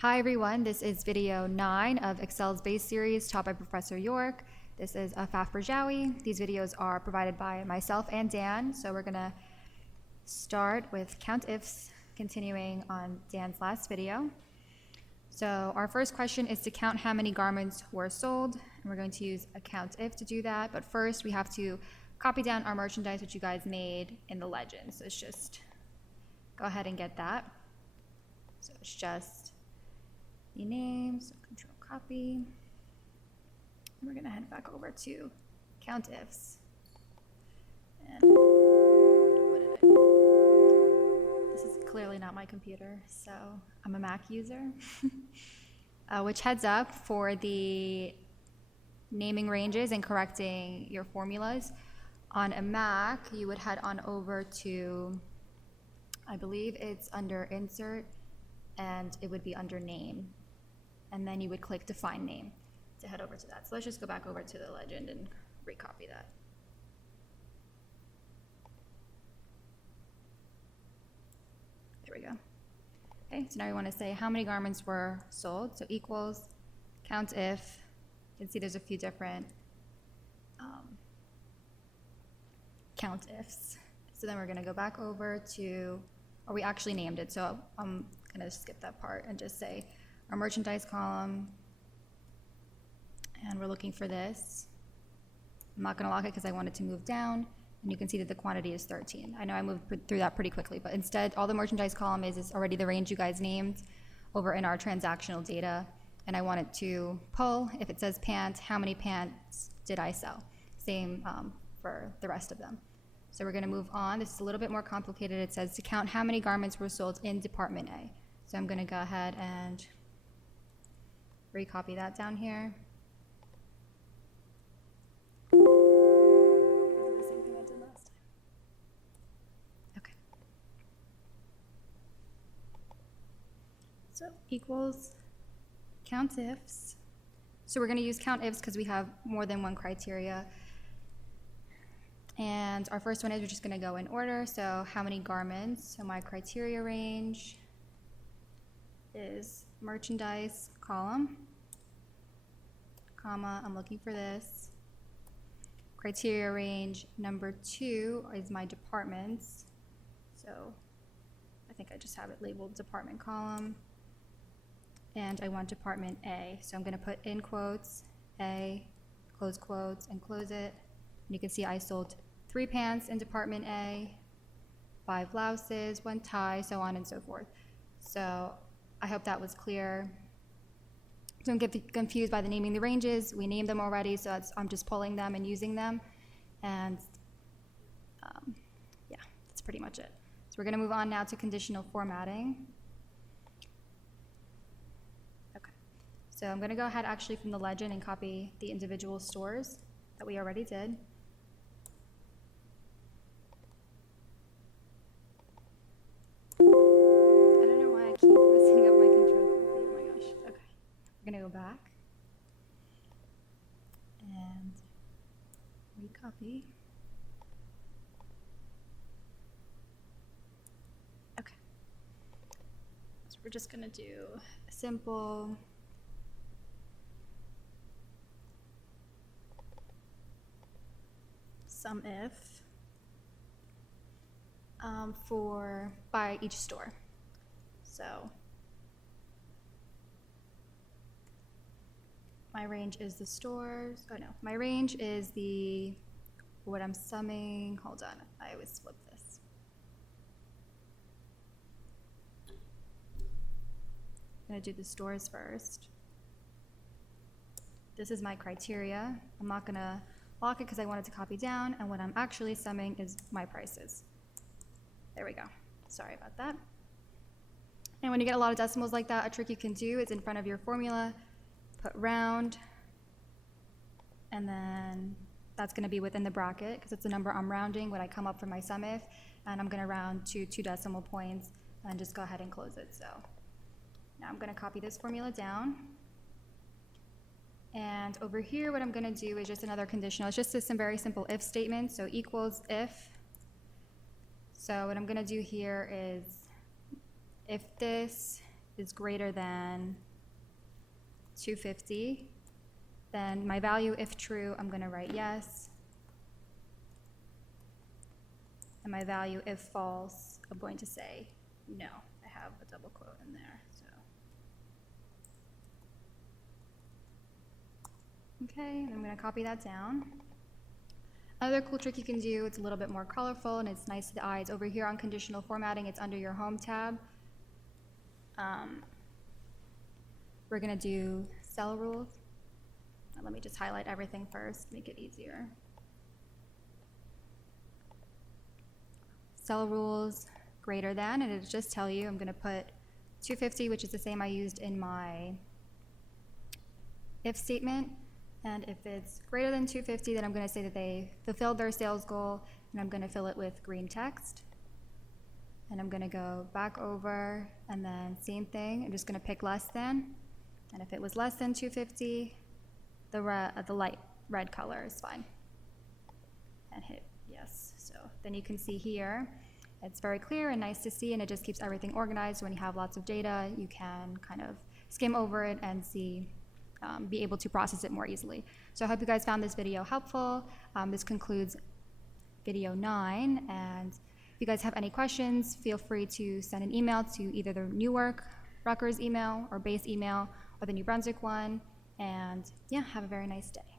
Hi everyone, this is video 9 of Excel's base series taught by Professor York. This is Afaf Berjawi. These videos are provided by myself and Dan, so we're going to start with Countifs, continuing on Dan's last video. So our first question is to count how many garments were sold, and we're going to use a countif to do that, but first we have to copy down our merchandise which you guys made in the legend. So it's just, go ahead and get that. So it's just the names, so control copy. And we're gonna head back over to Countifs. And what did I do? This is clearly not my computer, so I'm a Mac user. Which heads up for the naming ranges and correcting your formulas. On a Mac, you would head on over to, I believe it's under Insert, and it would be under Name. And then you would click Define Name to head over to that. So let's just go back over to the legend and recopy that. There we go. Okay, so now we want to say how many garments were sold. So equals countif. You can see there's a few different countifs. So then we're going to go back over to, or we actually named it. So I'm going to skip that part and just say our merchandise column, and we're looking for this. I'm not going to lock it because I want it to move down, and you can see that the quantity is 13. I know I moved through that pretty quickly, but instead all the merchandise column is already the range you guys named over in our transactional data, and I want it to pull, if it says pants, how many pants did I sell? Same for the rest of them. So we're going to move on. This is a little bit more complicated. It says to count how many garments were sold in Department A. So I'm going to go ahead and recopy that down here. Do the same thing I did last time. Okay. So equals countifs. So we're going to use countifs because we have more than one criteria. And our first one is we're just going to go in order. So how many garments? So my criteria range is merchandise column, comma, I'm looking for this. Criteria range number 2 is my departments. So I think I just have it labeled department column. And I want department A. So I'm going to put in quotes, A, close quotes, and close it. And you can see I sold 3 pants in department A, 5 blouses, 1 tie, so on and so forth. So I hope that was clear. Don't get confused by the naming the ranges. We named them already, so I'm just pulling them and using them. And yeah, that's pretty much it. So we're going to move on now to conditional formatting. Okay, so I'm going to go ahead actually from the legend and copy the individual stores that we already did. We're going to go back and recopy. Okay. So we're just going to do a simple Sumif by each store. So my range is the stores, oh no, my range is what I'm summing, hold on, I always flip this. I'm gonna do the stores first. This is my criteria. I'm not gonna lock it because I want it to copy down, and what I'm actually summing is my prices. There we go, sorry about that. And when you get a lot of decimals like that, a trick you can do is in front of your formula, put round, and then that's going to be within the bracket because it's the number I'm rounding when I come up for my Sumif, and I'm going to round to 2 decimal points and just go ahead and close it. So now I'm going to copy this formula down, and over here what I'm going to do is just another conditional. It's just some very simple if statements. So equals if. So what I'm going to do here is if this is greater than 250, then my value, if true, I'm going to write yes. And my value, if false, I'm going to say no. I have a double quote in there. So. Okay, and I'm going to copy that down. Another cool trick you can do, it's a little bit more colorful and it's nice to the eye. It's over here on conditional formatting. It's under your home tab. We're going to do cell rules. Let me just highlight everything first, make it easier. Cell rules greater than, and it'll just tell you I'm going to put 250, which is the same I used in my if statement. And if it's greater than 250, then I'm going to say that they fulfilled their sales goal, and I'm going to fill it with green text. And I'm going to go back over, and then same thing. I'm just going to pick less than. And if it was less than 250, the light red color is fine. And hit yes. So then you can see here, it's very clear and nice to see, and it just keeps everything organized. When you have lots of data, you can kind of skim over it and see. Be able to process it more easily. So I hope you guys found this video helpful. This concludes video 9, and if you guys have any questions, feel free to send an email to either the Newark Rutgers email or base email or the New Brunswick one, and yeah, have a very nice day.